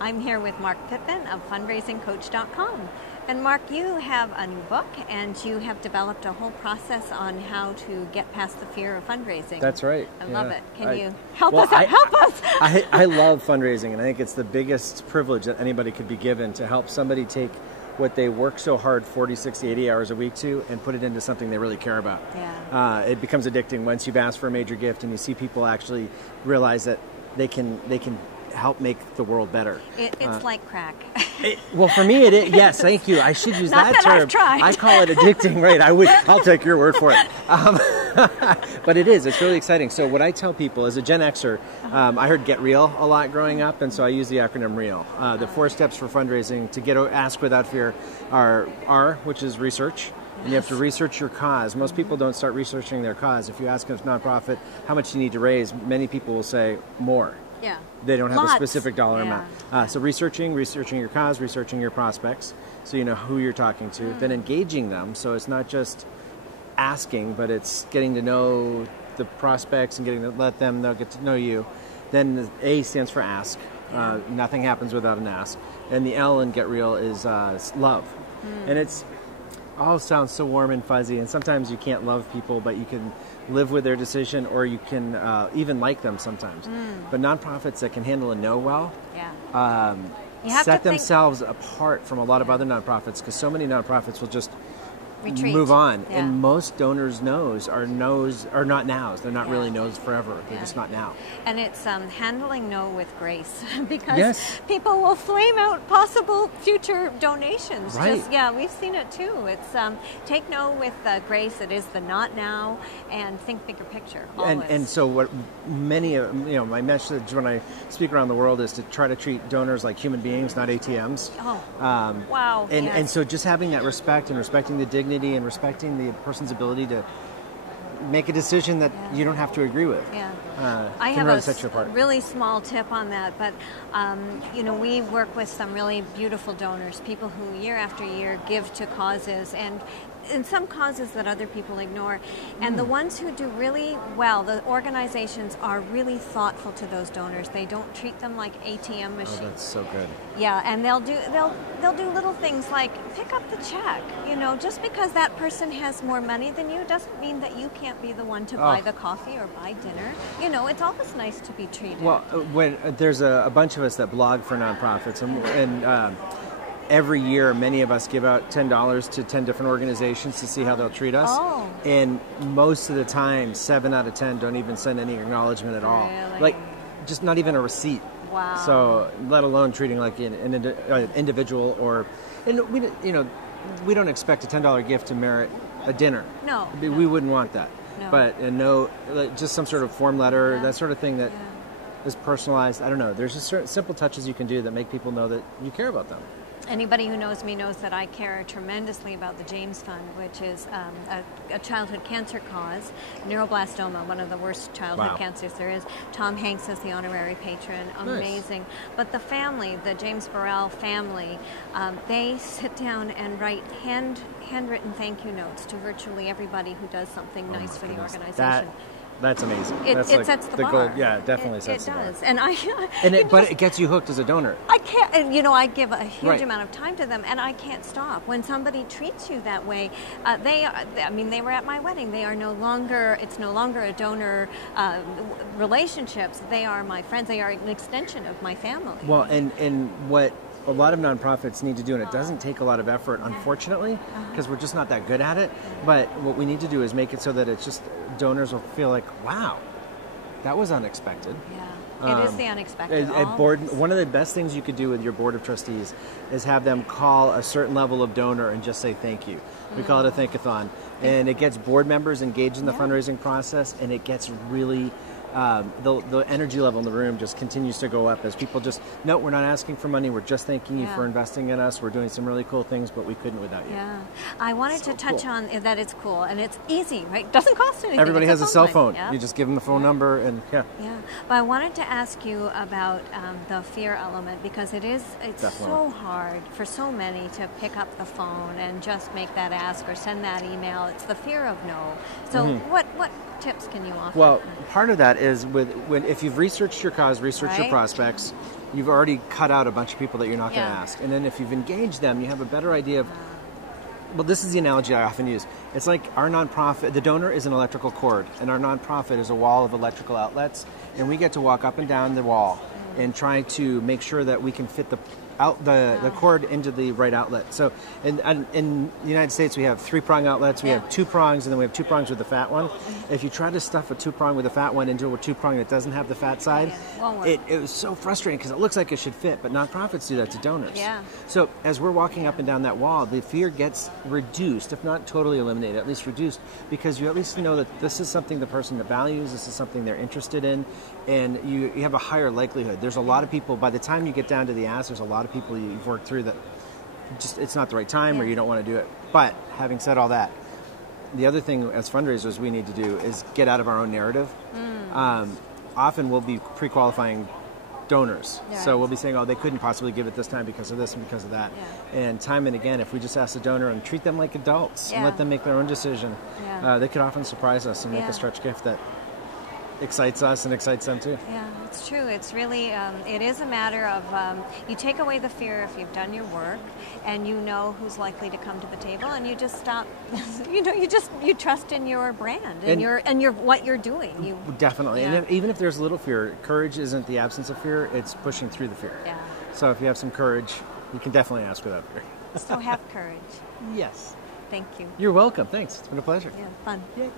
I'm here with Marc Pitman of fundraisingcoach.com. And Marc, you have a new book, and you have developed a whole process on how to get past the fear of fundraising. That's right. I love it. Can you help us? I love fundraising, and I think it's the biggest privilege that anybody could be given to help somebody take what they work so hard 40, 60, 80 hours a week to and put it into something they really care about. Yeah. It becomes addicting once you've asked for a major gift and you see people actually realize that they can help make the world better. It's like crack. Well, for me, it is. Yes, thank you. I should use Not that term. I've tried. I call it addicting. Right. I'll take your word for it. But it is. It's really exciting. So what I tell people as a Gen Xer, I heard Get Real a lot growing up, and so I use the acronym REAL. The 4 steps for fundraising to get ask without fear are R, which is research. And you have to research your cause. Most people don't start researching their cause. If you ask a nonprofit how much you need to raise, many people will say more. Yeah. They don't have Lots. a specific dollar amount. So researching your cause, researching your prospects, so you know who you're talking to. Then engaging them, so it's not just asking, but it's getting to know the prospects and getting to let them get to know you. Then the A stands for ask. Nothing happens without an ask. And the L in Get Real is love. And it's all sounds so warm and fuzzy, and sometimes you can't love people, but you can live with their decision, or you can even like them sometimes. But nonprofits that can handle a no well set themselves apart from a lot of other nonprofits, because so many nonprofits will just retreat. Move on. Yeah. And most donors' no's are not no's. They're not really no's forever. They're just not now. And it's handling no with grace, because people will flame out possible future donations. Right. We've seen it too. It's take no with grace. It is the not now, and think bigger picture. Always. And so what many my message when I speak around the world is to try to treat donors like human beings, not ATMs. Wow. And so just having that respect and respecting the dignity and respecting the person's ability to make a decision that you don't have to agree with. I have really set you apart. A really small tip on that, but we work with some really beautiful donors, people who year after year give to causes, and in some causes that other people ignore. And the ones who do really well, the organizations are really thoughtful to those donors. They don't treat them like ATM machines. Oh, that's so good. Yeah, and they'll do little things like pick up the check. Just because that person has more money than you doesn't mean that you can't be the one to buy the coffee or buy dinner. It's always nice to be treated. Well, when there's a bunch of us that blog for nonprofits, and every year, many of us give out $10 to 10 different organizations to see how they'll treat us. Oh. And most of the time, 7 out of 10 don't even send any acknowledgement at all. Really? Like, just not even a receipt. Wow. So, let alone treating like an individual we don't expect a $10 gift to merit a dinner. No. We wouldn't want that. No. But just some sort of form letter, that sort of thing that is personalized. I don't know. There's just certain simple touches you can do that make people know that you care about them. Anybody who knows me knows that I care tremendously about the James Fund, which is a childhood cancer cause, neuroblastoma, one of the worst childhood cancers there is. Tom Hanks is the honorary patron. Amazing. Nice. But the family, the James Burrell family, they sit down and write handwritten thank you notes to virtually everybody who does something nice for the organization. That's amazing. It sets the bar. Goal. Yeah, it definitely sets the bar. It does. But it gets you hooked as a donor. I can't, I give a huge amount of time to them, and I can't stop. When somebody treats you that way, they were at my wedding. It's no longer a donor relationships. They are my friends. They are an extension of my family. Well, and what a lot of nonprofits need to do, and it doesn't take a lot of effort, unfortunately, because we're just not that good at it, but what we need to do is make it so that it's just donors will feel like, wow, that was unexpected. Yeah, it is the unexpected. One of the best things you could do with your board of trustees is have them call a certain level of donor and just say thank you. We call it a thankathon, and it gets board members engaged in the fundraising process, and it gets really the energy level in the room just continues to go up as people just, no, we're not asking for money, we're just thanking you for investing in us, we're doing some really cool things, but we couldn't without you. Yeah, I wanted to touch on that. It's cool, and it's easy, right? Doesn't cost anything. Everybody has a cell phone. You just give them the phone number, and but I wanted to ask you about the fear element, because it's so hard for so many to pick up the phone and just make that ask or send that email. It's the fear of no. So what tips can you offer? Well, part of that is if you've researched your cause, researched your prospects, you've already cut out a bunch of people that you're not going to ask. And then if you've engaged them, you have a better idea of, well, this is the analogy I often use. It's like our nonprofit, the donor is an electrical cord, and our nonprofit is a wall of electrical outlets, and we get to walk up and down the wall and try to make sure that we can fit the cord into the right outlet. So in the United States, we have 3-prong outlets. We have 2 prongs, and then we have 2 prongs with the fat one. If you try to stuff a 2-prong with a fat one into a 2-prong that doesn't have the fat side, it was so frustrating because it looks like it should fit, but nonprofits do that to donors. So as we're walking up and down that wall, the fear gets reduced, if not totally eliminated, at least reduced, because you at least know that this is something the person values, this is something they're interested in, and you have a higher likelihood. There's a lot of people, by the time you get down to the ask, there's a lot of people you've worked through that just it's not the right time or you don't want to do it. But having said all that, the other thing as fundraisers we need to do is get out of our own narrative. Often we'll be pre-qualifying donors. So we'll be saying, oh, they couldn't possibly give it this time because of this and because of that. And time and again, if we just ask the donor and treat them like adults and let them make their own decision, they could often surprise us and make a stretch gift that excites us and excites them too. Yeah, it's true. It's really, it is a matter of, you take away the fear if you've done your work and you know who's likely to come to the table, and you just stop, you trust in your brand and your what you're doing. Definitely. And even if there's a little fear, courage isn't the absence of fear, it's pushing through the fear. So if you have some courage, you can definitely ask without fear. So have courage. Yes. Thank you. You're welcome. Thanks. It's been a pleasure. Yeah, fun. Yay.